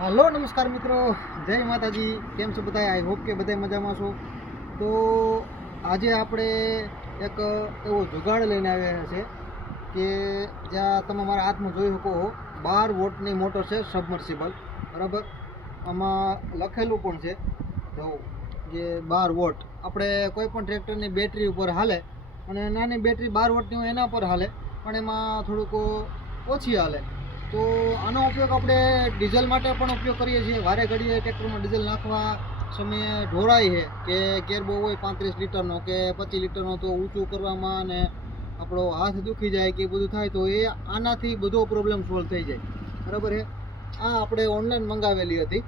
Hello नमस्कार मित्रों, जय माताजी। केम छो बधाय? आई होप के बधाय मजामां छो। तो આજે આપણે એક એવો જુગાડ લઈને આવ્યા છે કે જ્યાં તમે મારા હાથમાં જોઈ શકો 12 વોટની મોટર છે, સબમર્સિબલ, બરાબર। આમાં લખેલું પણ છે જો જે 12 વોટ આપણે કોઈ પણ ટ્રેક્ટરની બેટરી ઉપર હાલે, અને નાની બેટરી 12 વોટની હોય એના પર હાલે, પણ એમાં થોડુંક ઓછી હાલે। તો આનો ઉપયોગ આપણે ડીઝલ માટે પણ ઉપયોગ કરીએ છીએ। વારે ઘડીએ ટ્રેક્ટરમાં ડીઝલ નાખવા સમયે ઢોળાય છે કે ગેર બહુ હોય 35 લીટરનો કે 25 લીટરનો, તો ઊંચું કરવામાં અને આપણો હાથ દુખી જાય કે બધું થાય, તો એ આનાથી બધો પ્રોબ્લેમ સોલ્વ થઈ જાય, બરાબર છે। આ આપણે ઓનલાઈન મંગાવેલી હતી।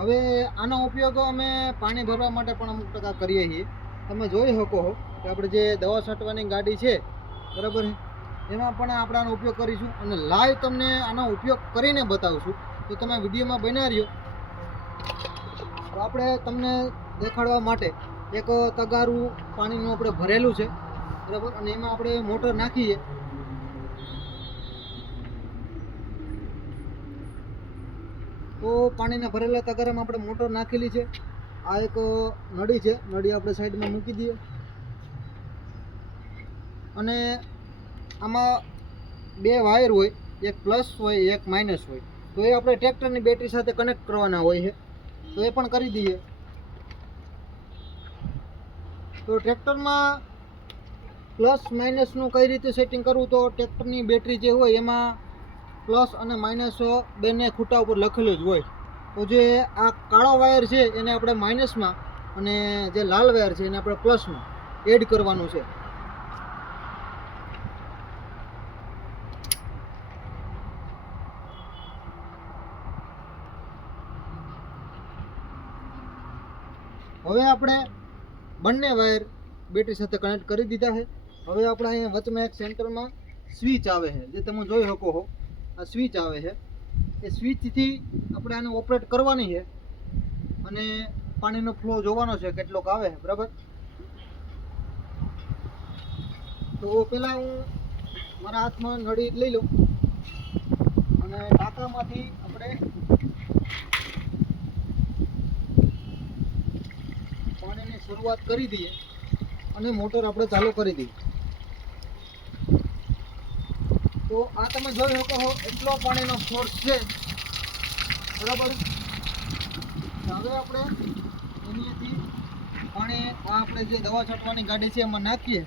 હવે આનો ઉપયોગ અમે પાણી ભરવા માટે પણ અમુક ટકા કરીએ છીએ। તમે જોઈ શકો કે આપણે જે દવા છાંટવાની ગાડી છે, બરાબર છે, એમાં પણ આપણે આનો ઉપયોગ કરીશું અને લાઈવ તમને આનો ઉપયોગ કરીને બતાવશું। તો તમે વિડીયોમાં બન્યા રહ્યો। તો આપણે તમને દેખાડવા માટે એક તગારું પાણીનું આપણે ભરેલું છે, બરાબર, અને એમાં આપણે મોટર નાખીએ તો પાણીના ભરેલા તગારામાં આપણે મોટર નાખેલી છે। આ એક નળી છે, નળી આપણે સાઈડમાં મૂકી દઈએ અને આમાં બે વાયર હોય, એક પ્લસ હોય એક માઇનસ હોય, તો એ આપણે ટ્રેક્ટરની બેટરી સાથે કનેક્ટ કરવાના હોય છે, તો એ પણ કરી દઈએ। તો ટ્રેક્ટરમાં પ્લસ માઇનસનું કઈ રીતે સેટિંગ કરવું, તો ટ્રેક્ટરની બેટરી જે હોય એમાં પ્લસ અને માઇનસ બંને ખૂટા ઉપર લખેલું જ હોય। તો જે આ કાળો વાયર છે એને આપણે માઇનસમાં અને જે લાલ વાયર છે એને આપણે પ્લસમાં એડ કરવાનું છે। હવે આપણે બંને વાયર બેટરી સાથે કનેક્ટ કરી દીધા છે। હવે આપણે અહીંયા વચમાં એક સેન્ટરમાં સ્વિચ આવે છે, જે તમે જોઈ શકો છો, આ સ્વિચ આવે છે। એ સ્વિચથી આપણે આને ઓપરેટ કરવાની છે અને પાણીનો ફ્લો જોવાનો છે કેટલોક આવે છે, બરાબર। તો પહેલાં હું મારા હાથમાં નળી લઈ લઉં અને ટાંકામાંથી આપણે પાણીની શરૂઆત કરી દઈએ અને મોટર આપણે ચાલુ કરી દઈએ। તો આ તમે જોઈ શકો છો એટલો પાણીનો ફોર્સ છે, બરાબર। હવે આપણે એનાથી પાણી આપણે જે દવા છાંટવાની ગાડી છે એમાં નાખીએ।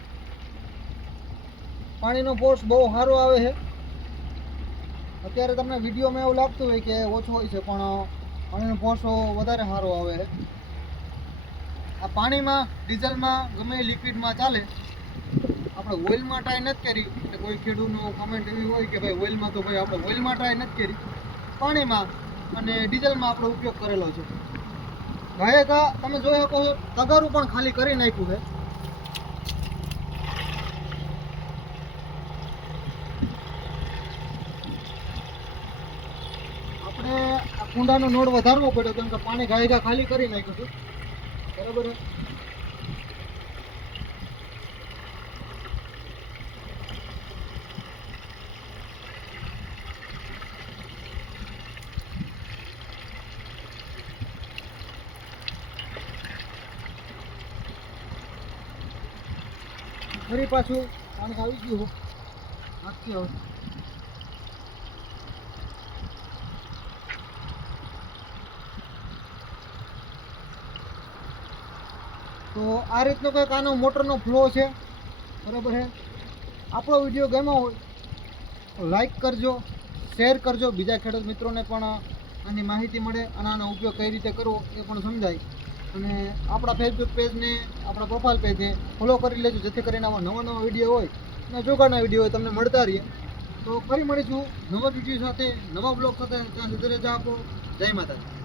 પાણીનો ફોર્સ બહુ સારો આવે છે। અત્યારે તમને વિડીયોમાં એવું લાગતું હોય કે ઓછો હોય છે, પણ પાણીનો ફોર્સ વધારે સારો આવે છે। આ પાણીમાં ડીઝલમાં ગમે લિક્વિડમાં ચાલે। આપણે ઓઇલમાં ટ્રાય નથી કરી, એટલે કોઈ ખેડૂતનો કમેન્ટ એવી હોય કે ભાઈ ઓઇલમાં, તો ભાઈ આપણે ઓઇલમાં ટ્રાય નથી કરી, પાણીમાં અને ડીઝલમાં આપણો ઉપયોગ કરેલો છે। ભાઈ તમે જોઈ શકો છો તગારું પણ ખાલી કરી નાખ્યું છે। આપણે આ કુંડાનો નોડ વધારવો પડ્યો, કેમ કે પાણી ગાયગા ખાલી કરી નાખ્યું છે, બરાબર। ફરી પાછું પાણી આવી ગયું નાખીએ હવે। તો આ રીતનો કંઈક આનો મોટરનો ફ્લો છે, બરાબર છે। આપણો વિડીયો ગમ્યો હોય તો લાઈક કરજો, શેર કરજો, બીજા ખેડૂત મિત્રોને પણ આની માહિતી મળે અને આનો ઉપયોગ કઈ રીતે કરવો એ પણ સમજાય। અને આપણા ફેસબુક પેજને, આપણા પ્રોફાઇલ પેજને ફોલો કરી લેજો, જેથી કરીને આવા નવા નવા વિડીયો હોય અને જોગાડના વિડીયો હોય તમને મળતા રહીએ। તો ફરી મળીશું નવા વિડીયો સાથે, નવા બ્લોગ સાથે। ત્યાં સુધી રજા આપો। જય માતાજી।